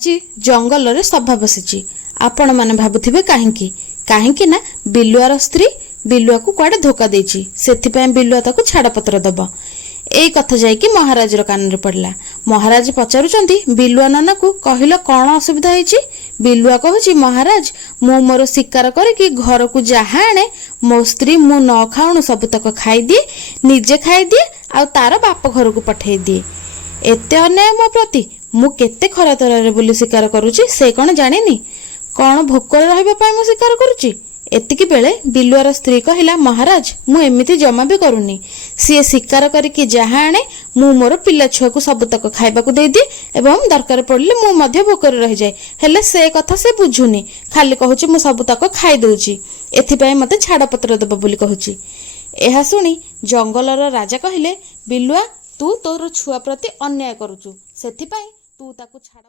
जंगल रे सभा बसी आपण मैंने भावुवे कहीं ना बिलुआर स्त्री बिलुआ को कुआडे धोखा देछि सेथिपय बिलुआ ताको छाड़पत्र दब एई कथा जाइकी महाराज कान रे पड़ला। महाराज पचारुचंदी बिलुआ नाना को कहिल कौन असुविधा होइछि। बिलुआ कहूछि महाराज मु मोर शिकार करके घर को जहा आने मो स्त्री मु न खाउणु सबुतक खाई दिए निजे खाई दिए आ तार बाप घर को पठे दिए। एते अन्याय मो प्रति मु केते खरा तरह बोली शिकार करुछि से कौन जानिनी कौन भोकर रहिबा पय मु शिकार करुछि। एतिकी बेले बिलुआर स्त्री कहिला महाराज मु एमिति जमा भी करूनी सी शिकार करके जहा आने मु मोर पिला छुआ को सबुतक खाइबा को दे दिए एवं दरकार पड़ले मु मध्य भोकर रहि जाए हेले से कथा से बुझुनी खाली कहूछि मु सबुतक खाई दउछि एथिपय मते छाड़पत्र दब बोली कहूछि। एहा सुनी जंगलर राजा कहिले बिलुआ तू तोर छुआ प्रति अन्याय करुछु सेथिपय तू ताको छाड़